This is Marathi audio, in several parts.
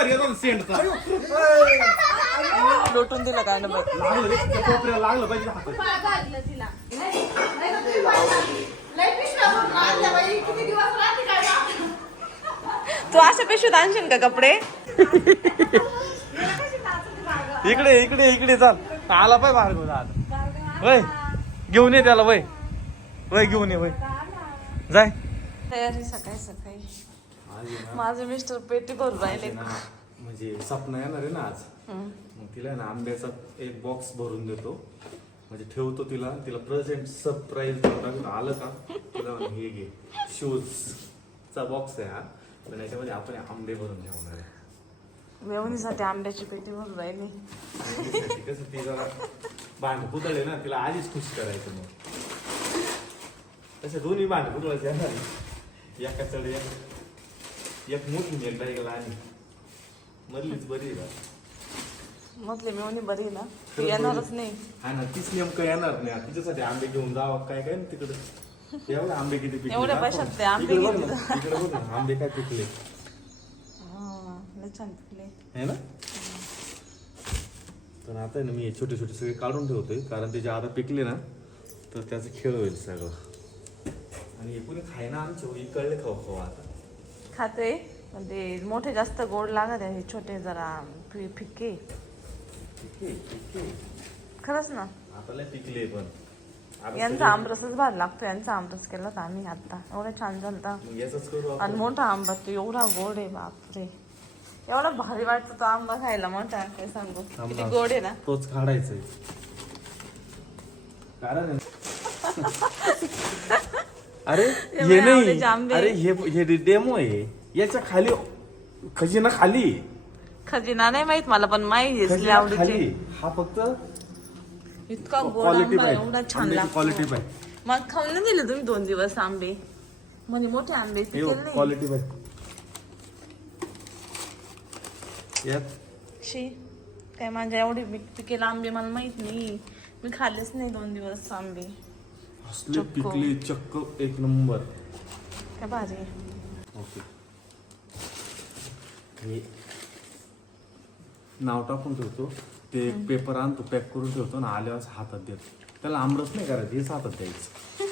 भारी येतो सेंटचा. लोटून दिलं काय ना बाई. लागलं रे, त्या कोपऱ्याला लागलं पाहिजे हातात. तू अशा पिशवीत आणशील का कपडे? इकडे इकडे इकडे चाल. आला पाय भार्गव दादा. वय घेऊन ये त्याला, वय वय घेऊन ये, वय जाय. तयारी सकाळी सकाळी. माझे मिस्टर पेटी भरून राहिले. म्हणजे सपना येणार आहे ना आज, मग तिला ना आंब्याचा एक बॉक्स भरून देतो, म्हणजे ठेवतो तिला प्रेझेंट सरप्राईज आलं का तिला हे घे शूजचा बॉक्स आहे हा, पण याच्यामध्ये आपण आंबे भरून ठेवणार आहे. मेवणीसाठी आंब्याची पेटी भरून राहिली. कसं ती जरा भांड पुतळे ना, तिला आधीच खुश करायचं. मग तसे दोन्ही भांड पुतळाचे येणार, एका चढ एक मोठी एकदा एक लहान. मधलीच बरी आहे का? म्हटले मेवणी बरी आहे ना, ती येणारच नाही. हा ना, तीच नेमकं येणार नाही. तिच्यासाठी आंबे घेऊन जावं काय काय ना तिकडे. एवढे आंबे किती पिकले, एवढ्या पैशात ते आंबे इकडे बघ ना, इकडे बघ ना आंबे काय पिकले. लय छान पिकले है ना. तर आता आहे ना, मी छोटे छोटे सगळे काढून ठेवतोय, कारण ते जे आता पिकले ना तर त्याचं खेळ होईल सगळं. आणि एकूण खायना आमचे कळले खाऊ आता खाते, पण ते मोठे जास्त गोड लागत आहे, छोटे जरा फिक्के. खरंच ना, आता लय पिकले. पण यांचा आमरसच भारी लागतो. यांचा आमरस केला होता आम्ही आता, एवढा छान झालता. याच करू. आणि मोठा आंबा तो एवढा गोड आहे, बापरे एवढा भारी वाटतो तो आंबा खायला. मोठा काय सांगू, किती गोड आहे ना. तोच काढायचा आहे. कारण अरे हे नाही, अरे हे डेमो आहे. याच्या खाली खजिना खाली. खजिना नाही माहित मला, पण माहिती आवडीचे. हा फक्त इतका गोड क्वालिटी आंबा, एवढा छान क्वालिटी लागतो. मग खाऊन नाही दिले तुम्ही 2 दिवस आंबे, म्हणजे मोठे आंबे पिकले क्वालिटी बाय यात. शी काय माझ्या एवढे पिकेला आंबे मला माहित नाही, मी खाल्लेच नाही 2 दिवस आंबे. असले पिकले चक्क एक नंबर. काय भारी आहे. ओके, हे नाव टाकून ठेवतो, ते पेपर आणतो, पॅक करून ठेवतो ना, आल्यावर हातात देतो. त्याला आमरस नाही करायचं, हेच हातात द्यायचं.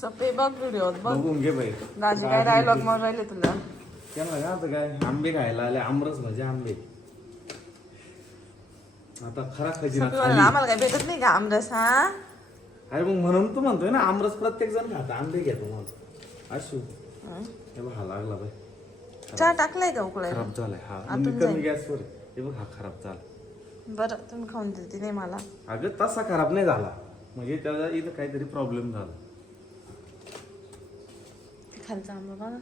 सपे बघ व्हिडिओ बघ, बघून घे बाई. दाजी काय डायलॉग मारायले तुला. त्यांना काय आता काय आंबे खायला आले, आमरस म्हणजे आंबे. आता खरा खजिना आम्हाला काय भेटत नाही का आमरस? हा अरे मग म्हणून तू म्हणतोय ना, आमरस प्रत्येक जण खाता, आंबे घेतो मग अशू. हे बघ हा लागला बाई, चहा टाकलाय का उकळायला? खराब झालाय हा, कमी गॅसवर. हे बघ हा खराब झाला. बरं तुम्ही खाऊन देते नाही मला. अगं तसा खराब नाही झाला, म्हणजे त्याला इथं काहीतरी प्रॉब्लेम झाला. खालचा आंबा बघा,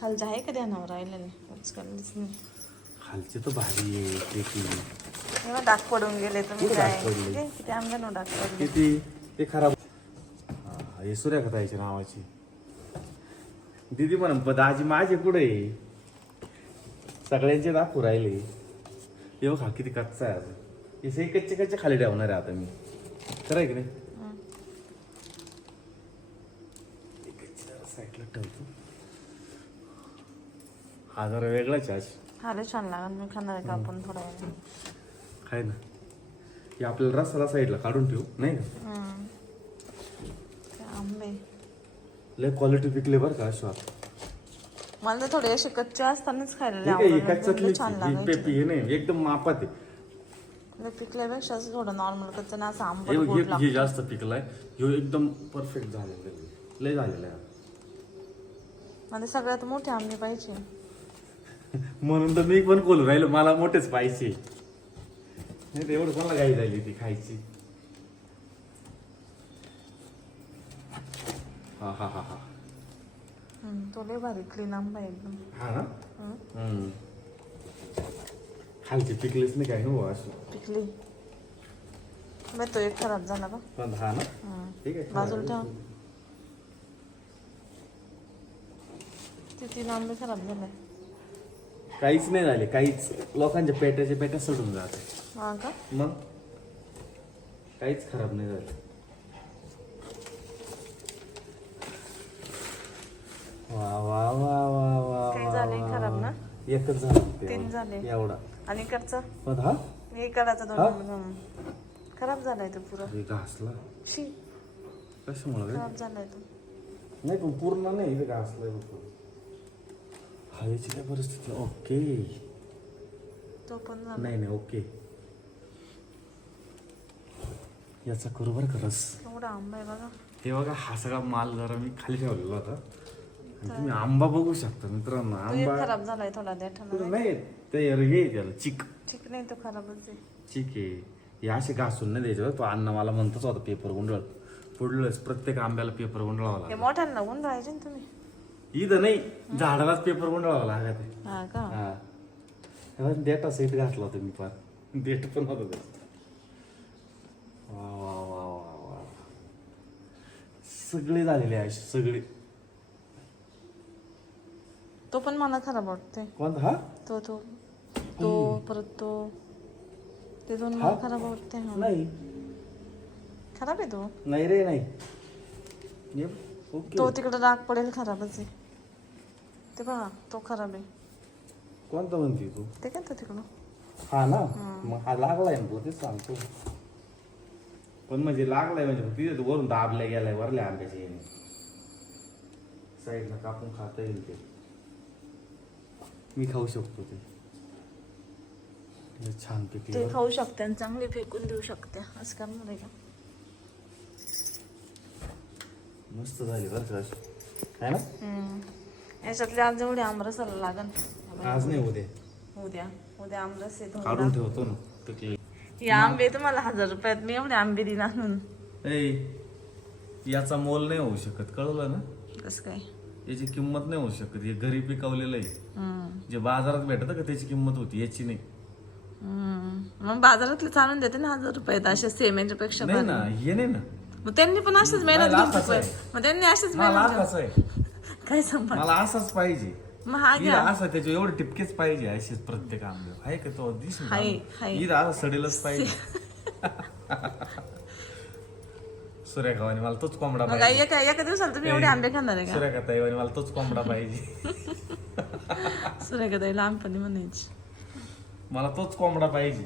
खालचा आहे का ध्यानावर राहिलेलं नाही. खालचे तर भारी आहे. तेव्हा डाग पडून गेले तुम्ही किती काय डाग पडले? किती आंब्यानं डाग पडले. किती ते खराब. हे सूर्यकथाची नावाची दीदी म्हणून पण आजी माझे पुढे सगळ्यांचे दाखवू राहिले. हे बघा किती कच्चा आहे अजून. हे सही कच्चे कच्चे खाली ठेवणार आहे आता मी, खरं की नाही. साईडला ठेवतो. हा जरा वेगळाच आज. हा लय छान लागल, मी खाणार आहे का आपण थोडा वेळ. खाय ना, हे आपल्याला रसाला साईडला काढून ठेवू नाही का. आंबे लय क्वालिटी पिकले बरं का अशा. मला तर थोडे असे कच्चे असतानाच खायला छान पेपी हे नाही, एकदम मापात आहे. पिकल्यापेक्षा असं थोडं नॉर्मल कच्चं ना, असं आंबट हे गोड लागतं. हे जास्त पिकलाय, हे एकदम परफेक्ट झालेलं आहे, लय झालेलं आहे. मला सगळ्यात मोठे आंबे पाहिजे. म्हणून तर मी पण बोलू राहिलो, मला मोठेच पाहिजे. नाही तर एवढं कोणाला घाई झाली ती खायची. हा हा हा हा, तो लय भारी क्लीन आंबा एकदम. हा ना. खालचे पिकलेच नाही काय हो असं. पिकली मग तो एक खराब झाला बा. पण हा ना, ठीक आहे बाजूला ठेव. ते 3 आंबे खराब झाले. काहीच नाही झाले, काहीच. लोकांच्या पेट्याच्या पेट्या सोडून जाते. हा का, मग काहीच खराब नाही झालं. वा वा वा वा वा, काही झाले खराब ना. एकच झाला तीन झाले. एवढा आणि इकडचं पण हा हे करायचं हा? दोन खराब झालाय तो पुरा. हे घासला शी कशामुळे खराब झालाय तो. नाही पण पूर्ण नाही हे घासलंय बघ. हवेची काय परिस्थिती ओके तो पण झाला. नाही नाही ओके याचा करू बरं का रस. एवढा आंबा आहे बघा. हे बघा हा सगळा माल जरा मी खाली ठेवलेला होता आणि तुम्ही आंबा बघू शकता मित्रांनो. तो एक आंबा खराब झालाय थोडा देठाला. नाही ते हे त्याला चिक ठीक नाही तो खराबच आहे. चिक आहे हे असे घासून नाही द्यायचे बरं. तो अण्णा मला म्हणतच होता पेपर गुंडळ पुढलंच प्रत्येक आंब्याला पेपर गुंडळावा हे लागला. मोठ्यांना गुंडाळायचे ना तुम्ही. इथं नाही झाडालाच पेपर गुंडळावा लागत आहे. हा का. हा देटा सहित घातला होता मी फार देठ पण होता त्याचा. वा वा वा वा वा सगळे झालेले आहे असे सगळे. तो पण मला खराब वाटतोय. कोणता हा तो तो तो परत तो ते दोन मला हा? खराब वाटते. हा. नाही खराब आहे तो. नाही रे नाही ये, ओके तो तिकडे राग पडेल खराबच आहे. ते बघा तो खराब आहे. कोणता म्हणते तू ते काय तो तिकडं. हा ना मग हा लागलाय ना तुला तेच सांगतो. पण म्हणजे लागलाय म्हणजे तिथे वरून दाबल्या गेलाय वरल्या आंब्याच्या येणे साईडला कापून खाता येईल ते. मी खाऊ शकतो ते लय छान ते पिकले खाऊ शकते आणि चांगली फेकून देऊ शकते असं करणार आहे का. मस्त झाली बरं का अशी. है ना याच्यातले आज जेवढे आमरसाला लागन आज नाही उद्या उद्या उद्या आमरस आहे काढून थोडा. ठेवतो ना पिकले. हे आंबे तुम्हाला 1000 रुपयात मी एवढे आंबे दिला आणून. याचा मोल नाही होऊ शकत कळलं ना. कसं काय. याची किंमत नाही होऊ शकत. हे घरी पिकवलेलं आहे हम्म. जे बाजारात भेटत का त्याची किंमत होती याची नाही. मग बाजारातले चालून देते ना 1000 रुपयात असे सेम पेक्षा नाही ना हे नाही ना मग त्यांनी पण असेच मेहनत मला घेतली असंच आहे. पाहिजे. मग त्यांनी असेच मला मेहनत असं आहे घेतली. काय संबंध. मला असंच पाहिजे. मग हा इथं घ्या. असं त्याचे एवढे टिपकेच पाहिजे असेच प्रत्येक आंबे आहे का तो दिसून हाय, हाय. इथं असं सडेलच पाहिजे. सूर्यकावानी मला तोच कोंबडा मग पाहिजे. एका दिवसाला तुम्ही एवढे आंबे खाणार आहे का. सूर्यकाताईवानी मला तोच कोंबडा पाहिजे. सूर्यगदाई लहानपणी म्हणायची. मला तोच कोंबडा पाहिजे.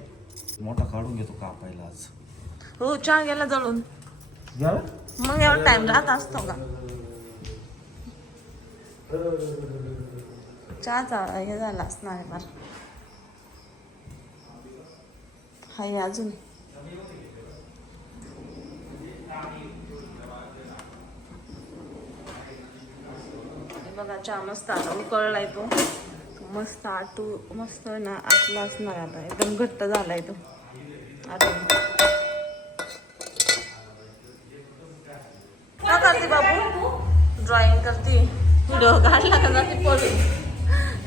मोठा काढून घेतो कापायला आज. हो चहा गेला जळून. झालं? मग एवढा टाइम राहत असतो का. चहाचा हे झाला असणार आहे बरं. हाय अजून. बघा चहा मस्त आता उकळलाय तो. मस्त मस्त ना आटला असणार आता एकदम घट्ट झालाय तो. अरे काय करते बाबू. ड्रॉइंग करते. व्हिडिओ काढला का जाते पडून.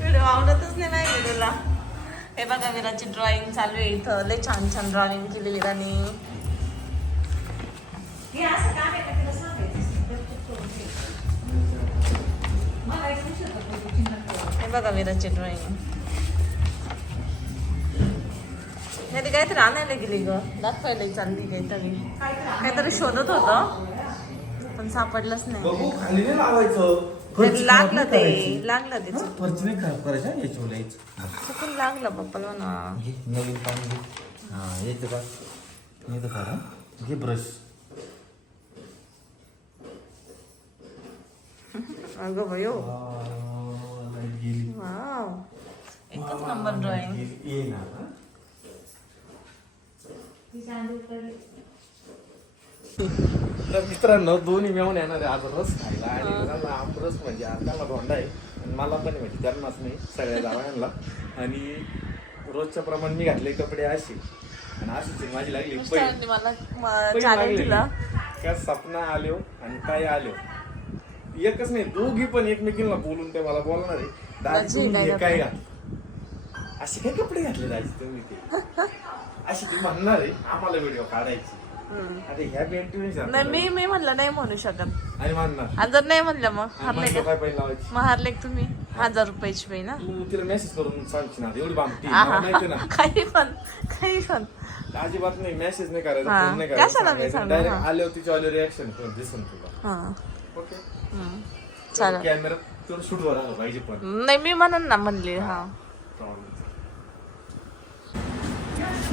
व्हिडिओ आवडतच नाही माहिती तुला. हे बघा विराची ड्रॉइंग चालू आहे इथं. लय छान छान ड्रॉइंग केली विराने. हे बघा विराची ड्रॉइंग. नाही काहीतरी आणायला गेली ग. दाखवायला चालली काहीतरी शोधत होतं पण सापडलंच नाही. बघू खाली नाही लावायचं. लागलं ते लागलं ते फरची नाही खराब करायचं याच्यावर यायचं. चुकून लागलं पप्पाला ना. नवीन पाणी घे. हा यायचं का नाही तर काढा. घे ब्रश. अगं भयो. गेली वाव एकच नंबर ड्रॉइंग. ये ना तर मित्रांनो दोन्ही मिळून येणार आहे आज रस खायला. आणि त्याला आमरस म्हणजे त्याला धोंडा आहे आणि मला पण आहे म्हणजे त्यांनाच नाही सगळ्या जावयांना. आणि रोजच्या प्रमाणे मी घातले कपडे अशी आणि अशीच माझी लागली मिस्टरांनी मला पैन चॅलेंज लागलेली. दिला. काय सपना आलो आणि काय आलो एकच नाही दोघी पण एकमेकींना बोलून ते मला बोलणार आहे. दाजी दाजी, तुम्ही काय हे काय घातलं असे काय कपडे घातले दाजी तुम्ही ते अशी ती म्हणणार आहे आम्हाला व्हिडिओ काढायची. आता ह्या बेल्ट नाही मी म्हणलं नाही म्हणू शकत. आणि म्हणणार आणि जर नाही म्हणलं मग हारले म्हणलं का. काय पाहिजे लावायची. मग हारले का तुम्ही 1000 रुपयाची पाहिजे ना. तू तिला मेसेज करून सांगची ना एवढी बामटी मला माहिती ना. काही पण अजिबात नाही मेसेज नाही करायचा हा. फोन नाही कशाला मी करायचा सांगू, डायरेक्ट हा. आल्यावर तिच्या रिॲक्शन दिसन तुला. हा ओके चालेल. कॅमेरा तेवढं शूट व्हायला पाहिजे पण नाही मी म्हणून ना म्हणली. हा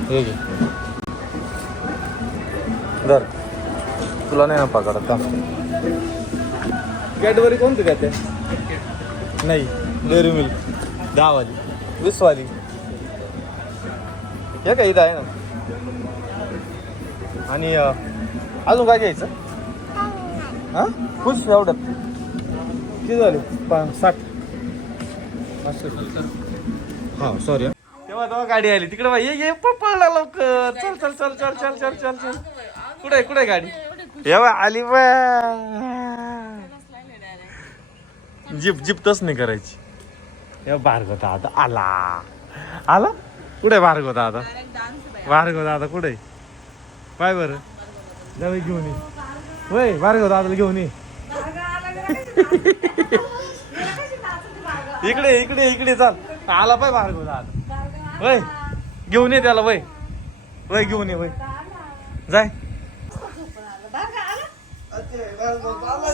हे घे. धर तुला नाही ना पकडत का कॅडबरी कोणती द्या नाही डेअरी मिल्क 10 वाली 20 वाली हे काय इथं आहे ना. आणि अजून काय घ्यायचं हां खुश एवढं किती झाले 60. हां सॉरी तेव्हा गाडी आली तिकडे बा ये पळला लवकर चल चल चल चल चल चल चल चल कुठे कुठे गाडी येवा आली बा जीप जीप तस नाही करायची. हे भार्गव दादा आला आला कुठे भार्गव दादा कुठे पाय बरं जाऊ घेऊन ये वय भार्गव दादाला घेऊन ये इकडे इकडे इकडे चाल आला पाय भार्गव दादा वय घेऊन ये त्याला वय वय घेऊन ये वय जाय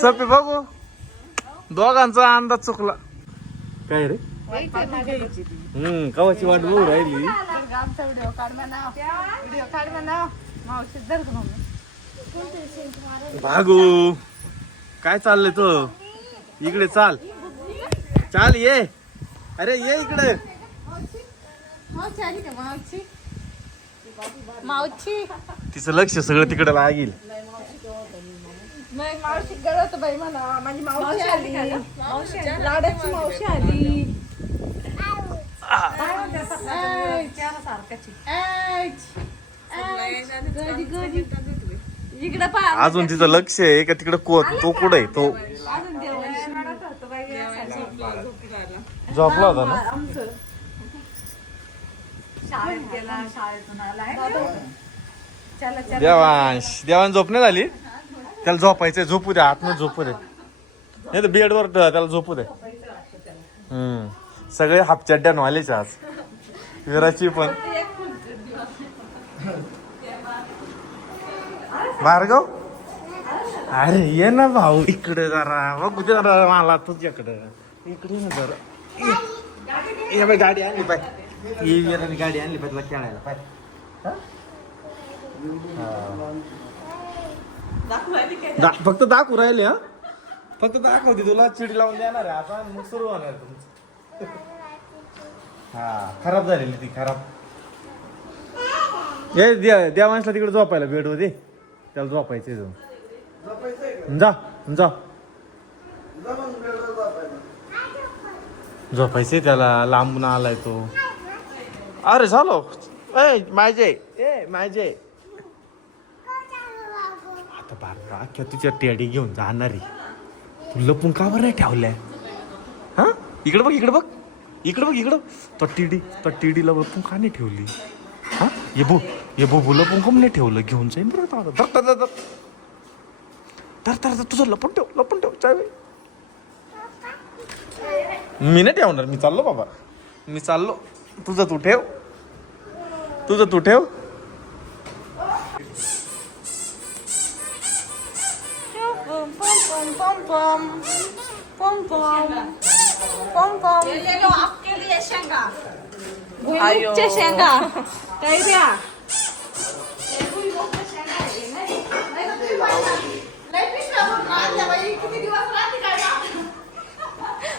सपी बघू दोघांचा अंदाज चुकला काय रे कवाची वाट बघू राहिली. भागू काय चाललंय तो इकडे चाल चाल ये अरे ये इकडे मावशी तिचं लक्ष सगळं तिकडे लागेल. मावशी गळत बाई म्हणा माझी मावशी आली लाडाची मावशी आली. इकडे अजून तिचं लक्ष आहे का तिकडे तो कुठे आहे तो झोपला होता ना. देवान झोपणे झाली त्याला झोपायचंय झोपू दे आतमध्ये झोपू दे नाही तर बेडवर त्याला झोपू दे. सगळे हापचड्ड्या व्हायलेच आज विराची पण भार्गव अरे ये ना भाऊ इकडे जरा बघ जरा मला तुझ्याकडं इकडे ना जरा ये बाई गाडी आणली पाय ये गाडी आणली पाय तुला खेळायला पाय फक्त दाखवू राहिले हा फक्त दाखवते तुला चिडी लावून देणार आहे आता मग सुरू होणार तुमचं. हा खराब झालेली ती खराब हे द्या माणसाला तिकडे झोपायला बेडवर दे त्याला झोपायचंय जाऊन जा जा झोपायचंय त्याला लांबून आलाय तो. अरे झालो ए माझे आता बारा अख्ख्या तुझ्या टेडी घेऊन जाणार आहे तू लपून का बरं ठेवलंय हा इकडे बघ इकडे बघ इकडे बघ इकडं तो टीडीला लपून का नाही ठेवली हा ये बो लपून कम नाही ठेवलं घेऊन जाईन बरं तर तुझं लपून ठेव चावी मी नाही ठेवणार मी चाललो बाबा मी चाललो तुझं तू ठेव भुईमुगच्या शेंगा काय द्या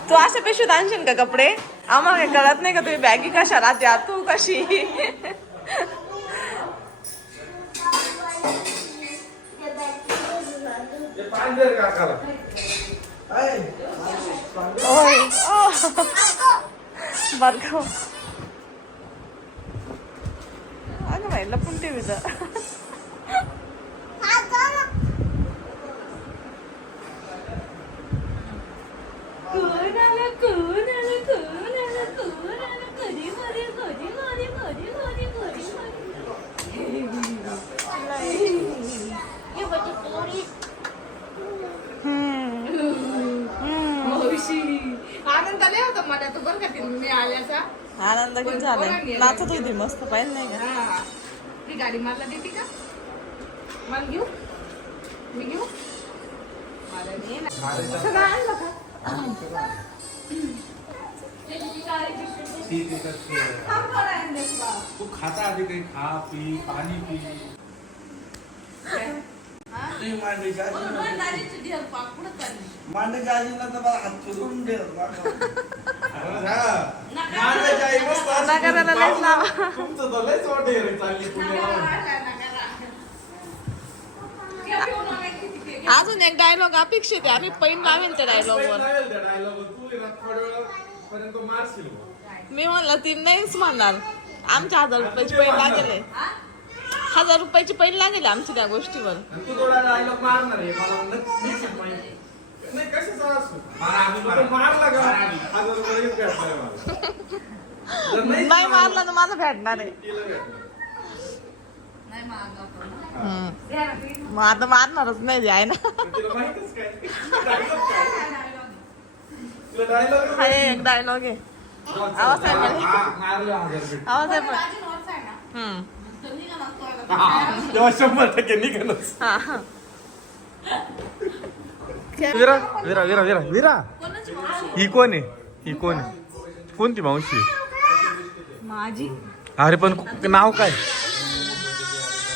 तू अशा पिशवीत आणशील का कपडे आम्हाला कळत नाही का तुम्ही बॅगी कशा राहत्या तू कशी बारगाव अगं बाई लपून टीव्ही आनंद आले होता मला तू बरं का मी आल्याचा आनंद किती झालाय नाचत होती मस्त पाहिलं नाही का ती गाडी मला देते का मग घेऊ मी घेऊ मला नाही ना. सगळं आणलं का तू खाता आधी काही खा पी पाणी पी मांडायच्या आजीला तर मला हात फिरून दे नगराला लयच नाव. तुमचं तर लयच वाटेल चालली पुण्याला. अजून एक डायलॉग अपेक्षित आहे. आम्ही पैन लावेल त्या डायलॉग वर. लावेल त्या dialogue वर. तू आहे ना थोड्या वेळापर्यंत मारशील बुवा. मी म्हणलं ती नाहीच म्हणणार. आमच्या 1000 रुपयाची पैन लागेल. 1000 रुपयाची पैन लागेल आमची त्या गोष्टीवर. आणि तू थोडा डायलॉग मारणार आहे मला निश्चित माहिती. नाही कशाचा असो मारला का 1000 रुपये भेटणार मला. जर नाही मारला तर माझं भेटणार आहे. तिला भेटणार. मग आता मारणारच नाही आहे ना. तिला माहितीच काय dialogue काय? तुला dialogue हा एक डायलॉग आहे. आवाज आहे म्हणे. मारलं 1000 रुपये. आवाज आहे पण. तेव्हा 100% निघालच. हा हा. विरा विरा विरा विरा विरा ही कोण आहे? ही कोण आहे? कोणती मावशी? माझी. अरे पण नाव काय?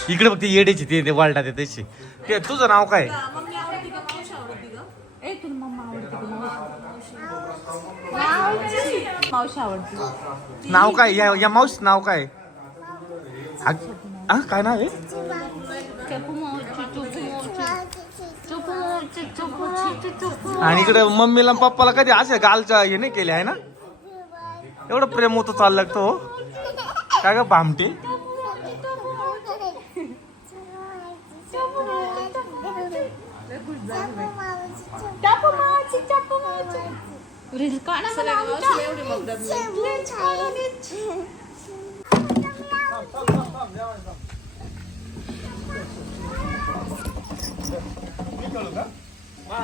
इकडे बघ ती येड्याची ते वालटा ते त्याची. ते तुझं नाव काय? मम्मी आवडती का मावशी आवडती का? ए तुला मम्मा आवडती का मावशी आवडती. नाव काय या मावशी नाव काय? काय नाव आहे? आणि इकडे मम्मीला पप्पाला कधी असे गालच्या हे नाही केले आहे ना? एवढं प्रेम होतं चाललं तो काय ग भामटी?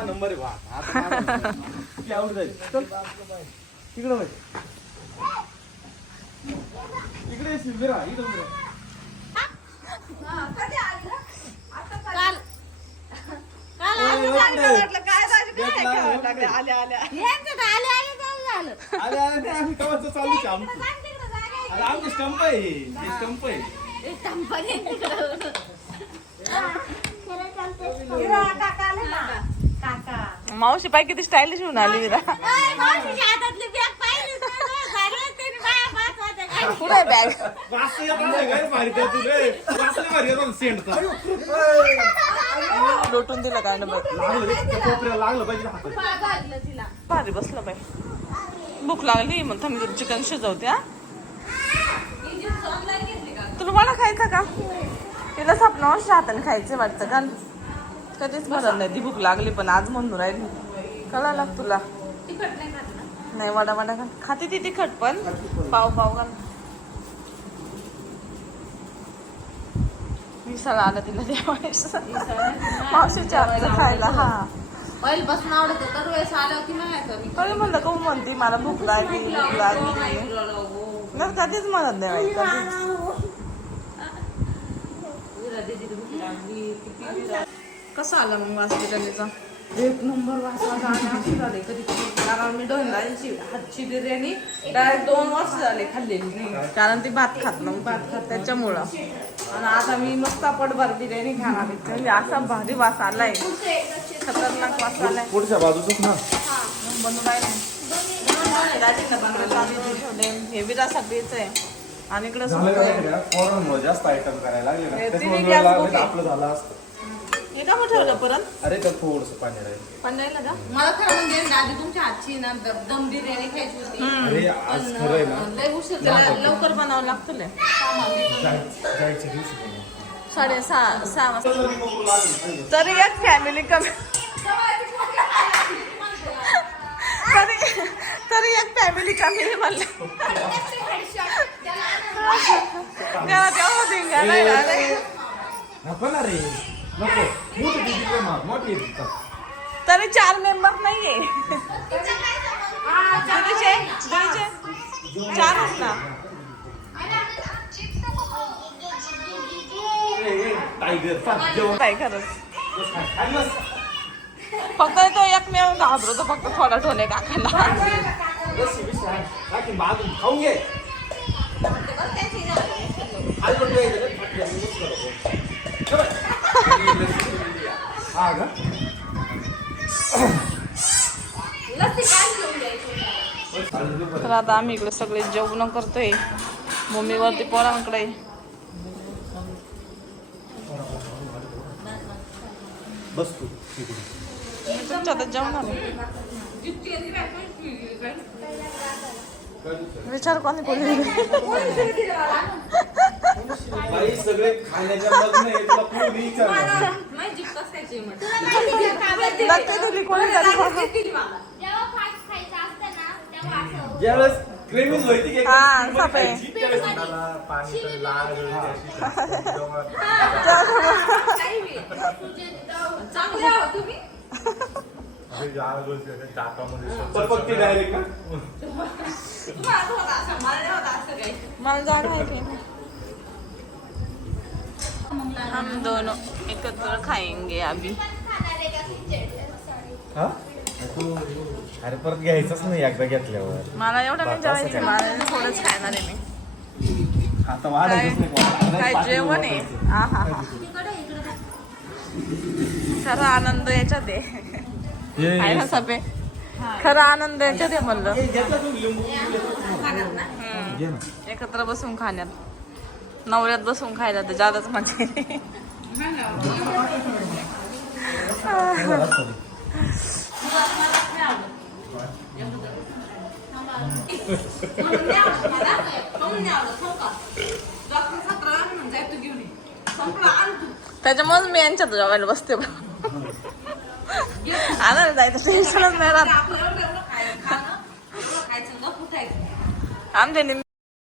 नंबर आहे तिकडे इकडे विरा इकडे आले आम्ही कवाचं चालू आहे आमचं. अरे आमची स्टंप आहे स्टंप आहे. मावशी पाय किती स्टायलिश होऊन आली विरा. पुढे बॅग वास येत नाही काय भारी त्या तुले वास लय भारी येतो सेंटचा. लोटून दिलं काय ना लागलं रे त्या कोपऱ्याला लागलं पाहिजे हातात. भारी बसलं बाई. भूक लागली मग थांबी चिकन शिजवते. हा तुला वडा खायचा का? तिला स्वप्नावश हाताने खायचं वाटतं का? कधीच म्हणत नाही ती भूक लागली पण आज म्हणून राहिली. कळालं तुला? नाही वडा वडा घाल. खाते ती तिखट पण पाव पाव घाल. मिसळ आलं तिला त्यावेळेस मावशीच्या हातचं खायला. हा पहिल्यापासून आवडत तर वेळेस आलं की नाही कधी म्हणलं का म्हणते मला भूक लागली भूक लागली. नाही कधीच म्हणत नाही बाई, कधीच. कसं आलं मग वास बिर्याणीचा? एक नंबर वासवाचा आणि अशी झाले कधी कारण मी डोंगरांची हातची बिर्याणी डायरेक्ट 2 वर्ष झाले खाल्लेली नाही कारण ती भात खात नव्हती. भात खात त्याच्यामुळं आणि आता मी मस्त पटभर बिर्याणी खाणार आहे. म्हणजे असा भारी वास आलाय. खतरनाक वास आलाय. पुढच्या बाजूच ना बनवून राहिले. ठेवले हे विरासाठीच आहे. आणि इकडे पोरांमुळे जास्त आयटम करायला लागले ना हे त्याच्यामुळे तिन्ही वेळ गॅस लागला, मोठे. आपलं झालं असतं. हे का मग ठेवलं परत? अरे तर थोडस पाणी राहील. पण नाही का? मला खरं म्हणजे दादी तुमच्या हातची ना दम बिर्याणी खायची होती. अरे आज खरं आहे ना लय उशीर त्याला झाला. लवकर बनावं लागतं लय. जायच्या दिवशी बनवू. 6:30 वाजता. तरी एक फॅमिली कमी तरी एक फॅमिली कमी म्हणलं. त्याला तेवढं धिंगाणा आहे ना रे. नको ना रे नको मोठी तिकडे मार मोठी आहे तिथं. तरी 4 मेंबर नाहीये. दीदीचे 4च ना. टायगर जेवण काय खरंच. खाल्लंस फक्त तो एकमेव घाबरतो फक्त थोडा ठोले काकांना. लस्सी बिस्सी आण. बाकी बाजून खाऊन घे. आज पण घ्यायचं रे, फटकन यूज करू. चल. हा का? तर आता आम्ही इकडे सगळे जेवण करतोय. मम्मीवरती पोरांकडे. बस तू तिकडे. मी तुमच्या आता जेवणार आहे. विचार कोणी कोणी बाई सगळे खाण्याच्या लग्न आहे, तुला कोणी विचारलं? नक्की दिली कोणी तरी. ज्यावेळेस क्रेविंग व्हायची की हा, एकदम सापे. खायची, त्यावेळेस मला पाणी तर लाल होईल, अशी पप्पी डायरेक्ट का? मला जागा आहे की नाही? हम दोनों एकत्र खाएंगे अभी. हा? अरे परत घ्यायचंच नाही एकदा घेतल्यावर. मला एवढं नाही जेवायचं. मला थोडंच खाणार आहे मी. आता वाढायचंच नाही कोणाला. काय जेवण आहे. हा हा हा. खरा आनंद याच्यात आहे. आहे ना सपे? खरा आनंद याच्यात आहे म्हणलं. एकत्र बसून खाण्यात. नवऱ्यात बसून खायला तर जादाच म्हणते. त्याच्यामुळे मी यांच्यात जेवायला बसते. आला जायचं टेन्शनच नाही राहत. आमच्या